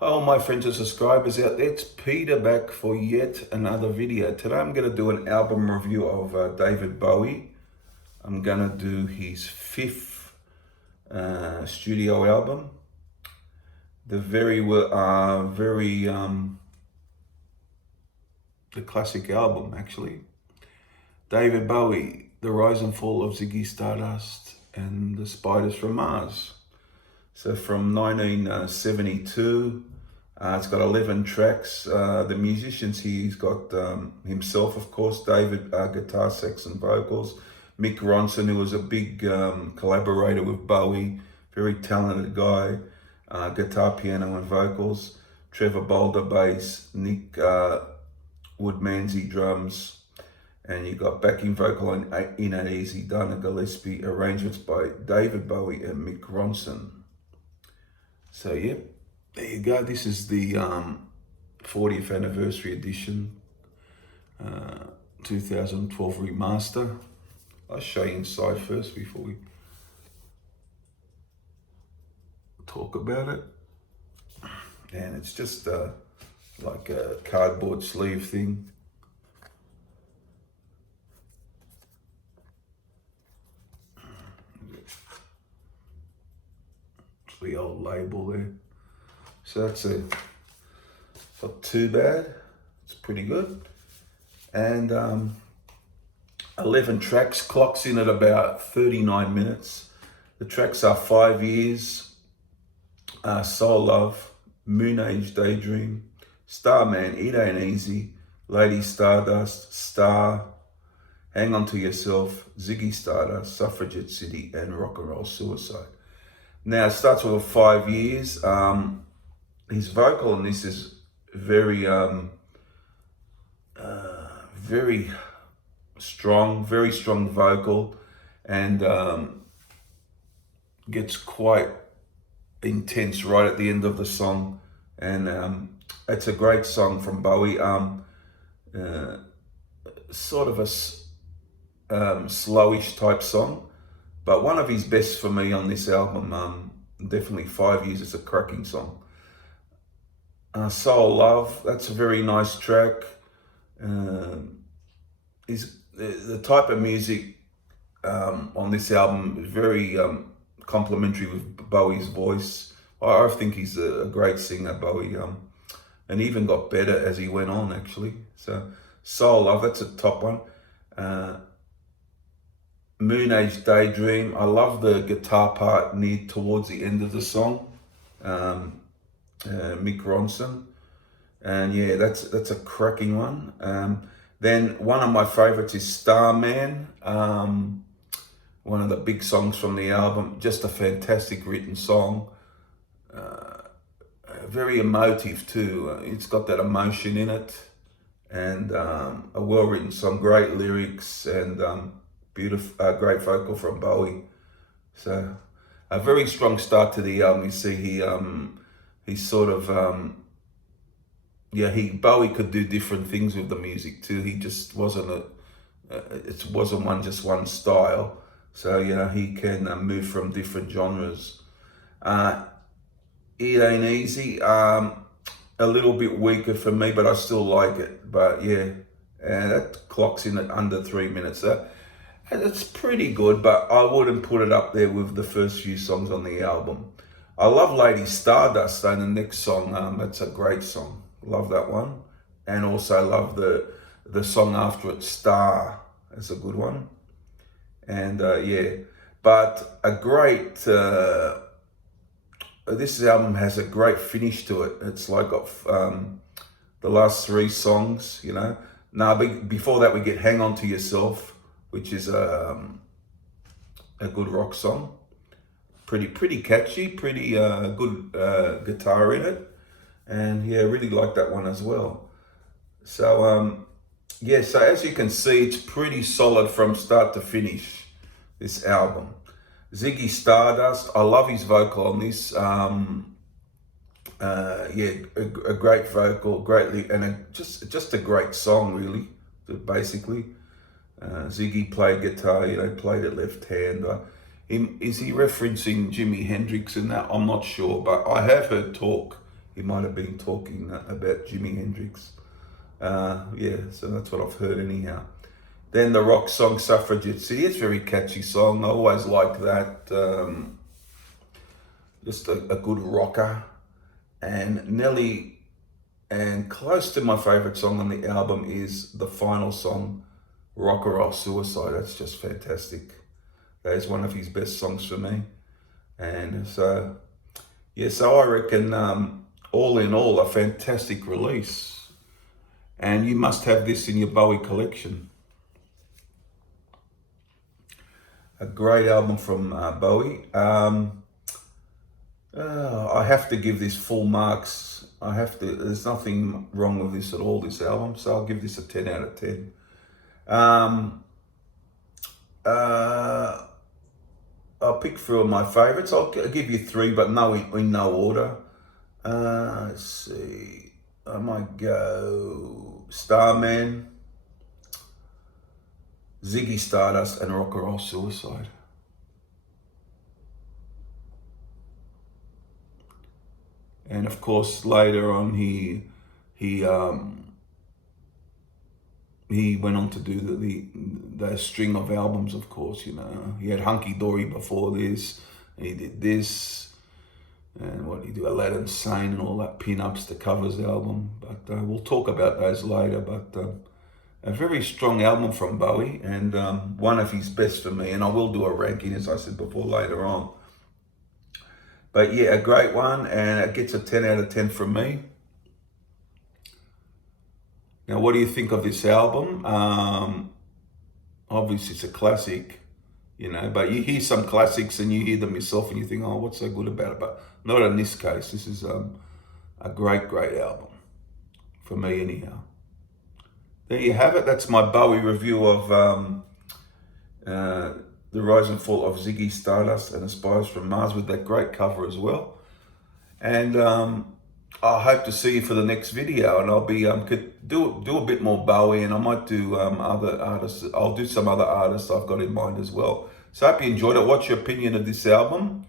Hello my friends and subscribers out there, it's Peter back for yet another video. Today I'm going to do an album review of David Bowie. I'm going to do his fifth studio album. The the classic album actually. David Bowie, The Rise and Fall of Ziggy Stardust and the Spiders from Mars. So from 1972, it's got 11 tracks. The musicians here, he's got himself, of course, David, guitar, sax and vocals. Mick Ronson, who was a big collaborator with Bowie, very talented guy, guitar, piano and vocals. Trevor Bolder, bass. Nick Woodmansey, drums. And you got backing vocal on In Ain't Easy, Dana Gillespie, arrangements by David Bowie and Mick Ronson. So yeah, there you go. This is the 40th anniversary edition, 2012 remaster. I'll show you inside first before we talk about it. And it's just like a cardboard sleeve thing. The old label there. So that's it. Not too bad. It's pretty good. And 11 tracks, clocks in at about 39 minutes. The tracks are 5 Years, Soul Love, Moon Age Daydream, Starman, It Ain't Easy, Lady Stardust, Star, Hang On To Yourself, Ziggy Stardust, Suffragette City, and Rock and Roll Suicide. Now it starts with 5 years. His vocal on this is very strong vocal, and gets quite intense right at the end of the song. And it's a great song from Bowie. Sort of a slowish type song. But one of his best for me on this album, definitely 5 Years, it's a cracking song. Soul Love, that's a very nice track. Is the type of music on this album is very complimentary with Bowie's voice. I think he's a great singer, Bowie, and even got better as he went on actually. So Soul Love, that's a top one. Moon Age Daydream, I love the guitar part near towards the end of the song. Mick Ronson, and yeah, that's a cracking one. Then one of my favorites is Starman, one of the big songs from the album. Just a fantastic written song, very emotive too. It's got that emotion in it, and a well-written song, great lyrics, and beautiful, great vocal from Bowie. So a very strong start to the album. You see, he sort of Bowie could do different things with the music too. He just wasn't it wasn't one style. So you know, he can move from different genres. It Ain't Easy, a little bit weaker for me, but I still like it. But yeah, and that clocks in at under 3 minutes. And it's pretty good, but I wouldn't put it up there with the first few songs on the album. I love Lady Stardust, though, the next song. That's a great song. Love that one. And also love the song after it, Star. That's a good one. And yeah, but a great, this album has a great finish to it. It's like got the last 3 songs, you know. Now, before that we get Hang On To Yourself, which is a good rock song. Pretty catchy, pretty good guitar in it. And yeah, really like that one as well. So yeah, so as you can see, it's pretty solid from start to finish, this album. Ziggy Stardust, I love his vocal on this. Yeah, a great vocal, and just a great song, really, basically. Ziggy played guitar, you know, played it left hand. Is he referencing Jimi Hendrix in that? I'm not sure, but I have heard talk he might have been talking about Jimi Hendrix. Yeah, so that's what I've heard anyhow. Then the rock song Suffragette City. It's a very catchy song. I always like that. Just a good rocker. And Nelly, and close to my favourite song on the album is the final song, Rock and Roll Suicide. That's just fantastic. That is one of his best songs for me. And so, yeah, so I reckon all in all, a fantastic release. And you must have this in your Bowie collection. A great album from Bowie. I have to give this full marks. There's nothing wrong with this at all, this album. So I'll give this a 10 out of 10. I'll pick through of my favourites. I'll give you 3, but no, in no order. Let's see. I might go Starman, Ziggy Stardust, and Rock and Roll Suicide. And of course, later on, he went on to do the string of albums. Of course, you know, he had Hunky Dory before this. And he did this, and what did he do? Aladdin Sane and all that pin-ups, the covers album. But we'll talk about those later. But a very strong album from Bowie, and one of his best for me. And I will do a ranking, as I said before, later on. But yeah, a great one, and it gets a 10 out of 10 from me. Now, what do you think of this album? Obviously, it's a classic, you know, but you hear some classics and you hear them yourself and you think, oh, what's so good about it? But not in this case. This is a great, great album, for me anyhow. There you have it. That's my Bowie review of The Rise and Fall of Ziggy Stardust and the Spiders from Mars, with that great cover as well. And I hope to see you for the next video, and I'll be could do a bit more Bowie, and I might do other artists. I'll do some other artists I've got in mind as well. So I hope you enjoyed it. What's your opinion of this album?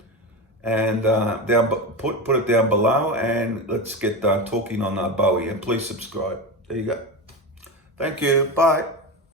And put it down below, and let's get talking on Bowie. And please subscribe. There you go. Thank you. Bye.